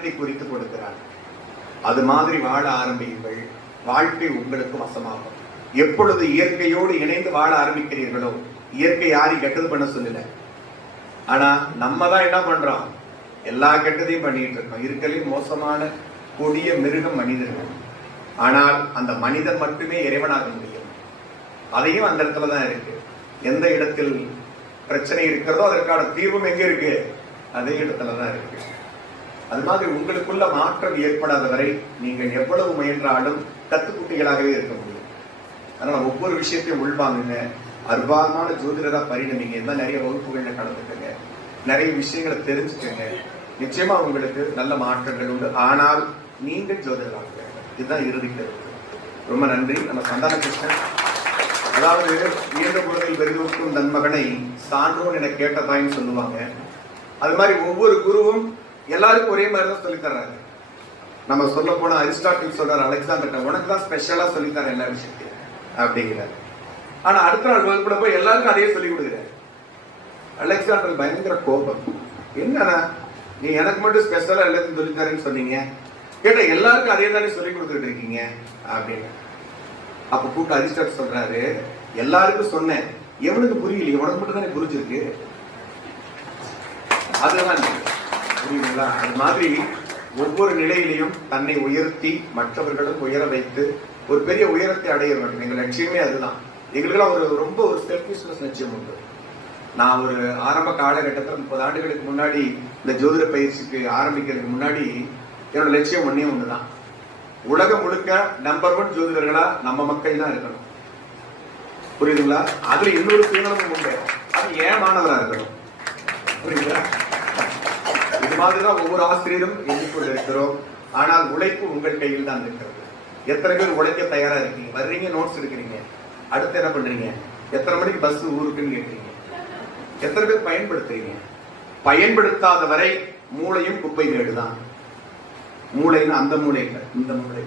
குறித்து கொடுக்கிறார். அது மாதிரி வாழ ஆரம்பியுங்கள். வாழ்க்கை உங்களுக்கு வசமாகும். எப்பொழுது இயற்கையோடு இணைந்து வாழ ஆரம்பிக்கிறீர்களோ இயற்கை யாரையும் கெட்டது பண்ண சொல்லல. ஆனா நம்ம தான் என்ன பண்றோம்? எல்லா கெட்டதையும் பண்ணிட்டு இருக்கோம். இருக்கலையும் மோசமான கொடிய மிருகம் மனிதர்கள். ஆனால் அந்த மனிதன் மட்டுமே இறைவனாக முடியும். அதையும் அந்த இடத்துல தான் இருக்கு. எந்த இடத்தில் பிரச்சனை இருக்கிறதோ அதற்கான தீர்வும் எங்க இருக்கு? அதே இடத்துல தான் இருக்கு. அது மாதிரி உங்களுக்குள்ள மாற்றம் ஏற்படாத வரை நீங்கள் எவ்வளவு முயன்றாலும் கத்துக்குட்டிகளாகவே இருக்க முடியும். அதனால ஒவ்வொரு விஷயத்தையும் உள்வாங்குங்க. அற்புதமான ஜோதிடரா பரிணமிங்க. இந்த நிறைய வகுப்புகள்ல கலந்துக்கங்க. நிறைய விஷயங்களை தெரிஞ்சுக்கங்க. நிச்சயமா உங்களுக்கு நல்ல மாற்றங்கள் உண்டு. ஆனால் நீங்கள் ஜோதிடராக இதுதான் இறுதி கருத்து. ரொம்ப நன்றி. நம்ம சந்தான கிருஷ்ணன் அதாவது இயன்ற குழந்தையில் வெறிதூக்கும் தன் மகனை சான்றோன் என கேட்டதாயின்னு சொல்லுவாங்க. அது மாதிரி ஒவ்வொரு குருவும் எல்லாருக்கும் ஒரே மாதிரி தான் சொல்லித் தர்றாங்க நம்ம சொல்ல போனா அரிஸ்டாட்டில் சொல்றாரு அலெக்சாண்டர் உனக்கு தான் ஸ்பெஷலா சொல்லித் எல்லா விஷயத்தையும் அப்படிங்கிறாரு. ஆனா அடுத்த நாள் வகுப்புல போய் எல்லாருக்கும் அதையே சொல்லி கொடுக்குறாரு. அலெக்சாண்டர் பயங்கர கோபம். என்னன்னா நீ எனக்கு மட்டும் ஸ்பெஷலா எல்லாத்தையும் சொல்லித்தாருன்னு சொன்னீங்க? கேட்ட எல்லாருக்கும் அதே தானே சொல்லி கொடுத்துட்டு இருக்கீங்க? அப்படின்னு அப்ப கூட்ட அரிஸ்டாட் சொல்றாரு எல்லாருக்கும் சொன்னேன். எவனுக்கு புரியலையே உனக்கு மட்டும் தானே புரிஞ்சிருக்கு. அதுதான் புரியுதுங்களா அது மாதிரி ஒவ்வொரு நிலையிலையும் தன்னை உயர்த்தி மற்றவர்களும் உயர வைத்து ஒரு பெரிய உயரத்தை அடைய வேண்டும். எங்கள் லட்சியமே அதுதான். எங்களுக்கெல்லாம் ஒரு ரொம்ப ஒரு செல்ஃபிஷ்னஸ் லட்சியம் உண்டு. நான் ஒரு ஆரம்ப காலகட்டத்தில் முப்பது ஆண்டுகளுக்கு முன்னாடி இந்த ஜோதிட பயிற்சிக்கு ஆரம்பிக்கிறதுக்கு முன்னாடி என்னோட லட்சியம் ஒன்றே ஒன்று தான் உலகம் முழுக்க நம்பர் ஒன் ஜோதிடர்களா நம்ம மக்கள் தான் இருக்கணும். புரியுதுங்களா? அதுல இன்னொரு சுயநலமும் உண்டு. அது ஏன் மாணவரா இருக்கணும்? புரியுதுங்களா மாதிரிதான் ஒவ்வொரு ஆசிரியரும் எண்ணிக்கொண்டிருக்கிறோம். ஆனால் உழைப்பு உங்கள் கையில் தான் இருக்கிறது. எத்தனை பேர் உழைக்க தயாரா இருக்கீங்க? வர்றீங்க நோட்ஸ் எடுக்கிறீங்க. அடுத்து என்ன பண்றீங்க? எத்தனை மணிக்கு பஸ் ஊருக்குன்னு கேட்குறீங்க. எத்தனை பேர் பயன்படுத்துறீங்க? பயன்படுத்தாத வரை மூளையும் குப்பை மேடுதான். மூளைன்னு அந்த மூளை இல்லை இந்த மூளை